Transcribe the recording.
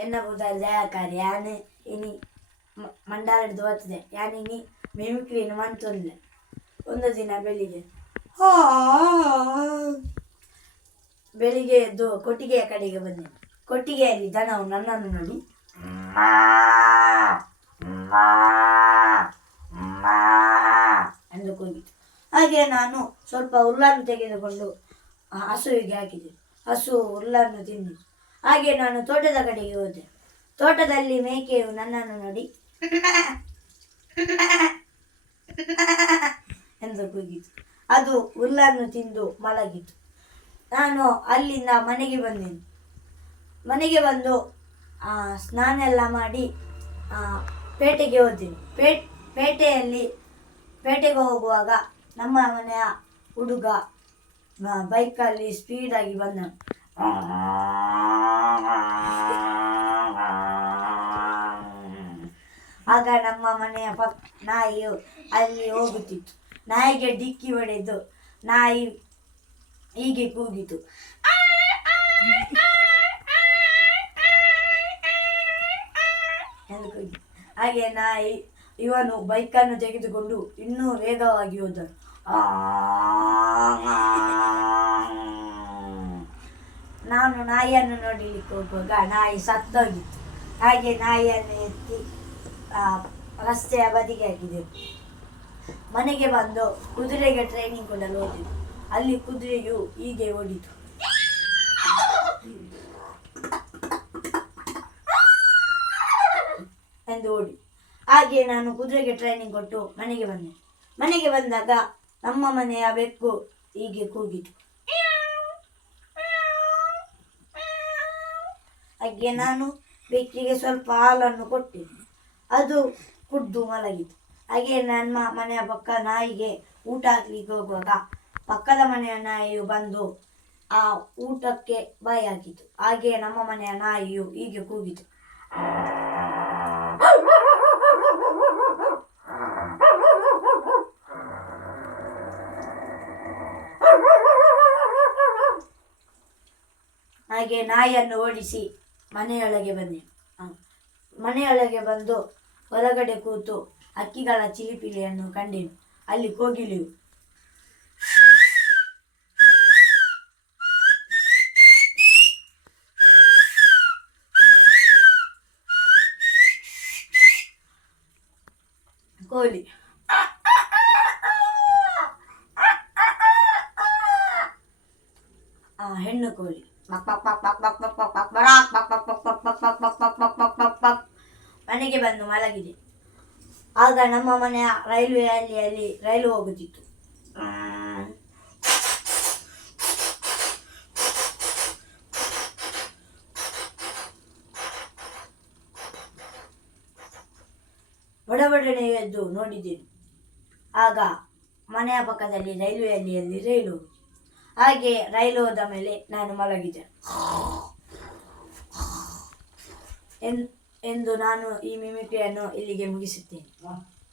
ಎನ್ನ ಬುಧಾರ ದಯಾಕಾರಿ ಯಾನು ಇನಿ ಮಂಡಾರದ್ದು ಬರ್ತದೆ ಯಾನು ಇನಿ ಮಿಮಿಕ್ರಿಯನ್ನು ಮಂತೊಂದಿಲ್ಲ. ಒಂದು ದಿನ ಬೆಳಿಗ್ಗೆ ಎದ್ದು ಕೊಟ್ಟಿಗೆಯ ಕಡೆಗೆ ಬಂದೆ. ಕೊಟ್ಟಿಗೆಯಲ್ಲಿ ದನವು ನನ್ನನ್ನು ನೋಡಿ ಎಂದು ಕೂಗಿತು. ಹಾಗೆ ನಾನು ಸ್ವಲ್ಪ ಹುಲ್ಲನ್ನು ತೆಗೆದುಕೊಂಡು ಹಸುವಿಗೆ ಹಾಕಿದೆ. ಹಸು ಹುಲ್ಲನ್ನು ತಿಂದಿತು. ಹಾಗೆ ನಾನು ತೋಟದ ಕಡೆಗೆ ಹೋದೆ. ತೋಟದಲ್ಲಿ ಮೇಕೆಯು ನನ್ನನ್ನು ನೋಡಿ ಎಂದು ಕೂಗಿತು. ಅದು ಹುಲ್ಲನ್ನು ತಿಂದು ಮಲಗಿತು. ನಾನು ಅಲ್ಲಿಂದ ಮನೆಗೆ ಬಂದೆನು. ಮನೆಗೆ ಬಂದು ಸ್ನಾನ ಎಲ್ಲ ಮಾಡಿ ಪೇಟೆಗೆ ಹೋದೆನು. ಪೇಟೆಗೆ ಹೋಗುವಾಗ ನಮ್ಮ ಮನೆಯ ಹುಡುಗ ಬೈಕಲ್ಲಿ ಸ್ಪೀಡಾಗಿ ಬಂದನು. ಆಗ ನಮ್ಮ ಮನೆಯ ನಾಯಿಯು ಅಲ್ಲಿ ಹೋಗುತ್ತಿತ್ತು. ನಾಯಿಗೆ ಡಿಕ್ಕಿ ಹೊಡೆದು ನಾಯಿ ಹೀಗೆ ಕೂಗಿತು. ಹಾಗೆ ನಾಯಿ ಇವನು ಬೈಕನ್ನು ತೆಗೆದುಕೊಂಡು ಇನ್ನೂ ವೇಗವಾಗಿ ಹೋದನು. ನಾನು ನಾಯಿಯನ್ನು ನೋಡಲಿಕ್ಕೆ ಹೋಗುವಾಗ ನಾಯಿ ಸತ್ತೋಗಿತ್ತು. ಹಾಗೆ ನಾಯಿಯನ್ನು ಎತ್ತಿ ರಸ್ತೆಯ ಬದಿಗೆ ಹಾಕಿದೆವು. ಮನೆಗೆ ಬಂದು ಕುದುರೆಗೆ ಟ್ರೈನಿಂಗ್ ಕೊಡಲು ಹೋದೆವು. ಅಲ್ಲಿ ಕುದುರೆಯು ಹೀಗೆ ಓಡಿತು. ಎಂದು ಓಡಿ. ಹಾಗೆ ನಾನು ಕುದುರೆಗೆ ಟ್ರೈನಿಂಗ್ ಕೊಟ್ಟು ಮನೆಗೆ ಬಂದೆ. ಮನೆಗೆ ಬಂದಾಗ ನಮ್ಮ ಮನೆಯ ಬೆಕ್ಕು ಹೀಗೆ ಕೂಗಿತು. ಹಾಗೆ ನಾನು ಬೆಕ್ಕಿಗೆ ಸ್ವಲ್ಪ ಹಾಲನ್ನು ಕೊಟ್ಟೆ. ಅದು ಕುಡ್ದು ಮಲಗಿತು. ಹಾಗೆ ನಮ್ಮ ಮನೆಯ ಪಕ್ಕ ನಾಯಿಗೆ ಊಟ ಹಾಕ್ಲಿಕ್ಕೆ ಹೋಗುವಾಗ ಪಕ್ಕದ ಮನೆಯ ನಾಯಿಯು ಬಂದು ಆ ಊಟಕ್ಕೆ ಬಾಯಿ ಹಾಕಿತು. ಹಾಗೆ ನಮ್ಮ ಮನೆಯ ನಾಯಿಯು ಹೀಗೆ ಕೂಗಿತು. ಹಾಗೆ ನಾಯಿಯನ್ನು ಓಡಿಸಿ ಮನೆಯೊಳಗೆ ಬಂದೆ. ಮನೆಯೊಳಗೆ ಬಂದು ಹೊರಗಡೆ ಕೂತು ಹಕ್ಕಿಗಳ ಚಿಲಿಪಿಲಿಯನ್ನು ಕಂಡೆನು. ಅಲ್ಲಿ ಕೋಗಿಲೆಯು ಕೋಳಿ ಹೆಣ್ಣು ಕೋಳಿ ಮನೆಗೆ ಬಂದು ಮಲಗಿದೆ. ಆಗ ನಮ್ಮ ಮನೆಯ ರೈಲ್ವೆ ಹಳ್ಳಿಯಲ್ಲಿ ರೈಲು ಹೋಗುತ್ತಿತ್ತು. ಬಡಬಡನೆ ಎದ್ದು ನೋಡಿದೆನು. ಆಗ ಮನೆಯ ಪಕ್ಕದಲ್ಲಿ ರೈಲ್ವೆ ಹಳ್ಳಿಯಲ್ಲಿ ರೈಲು. ಹಾಗೆ ರೈಲು ಹೋದ ಮೇಲೆ ನಾನು ಮಲಗಿದೆ ಎಂದು ನಾನು ಈ ಮಿಮಿಕ್ರಿಯನ್ನು ಇಲ್ಲಿಗೆ ಮುಗಿಸುತ್ತೇನೆ.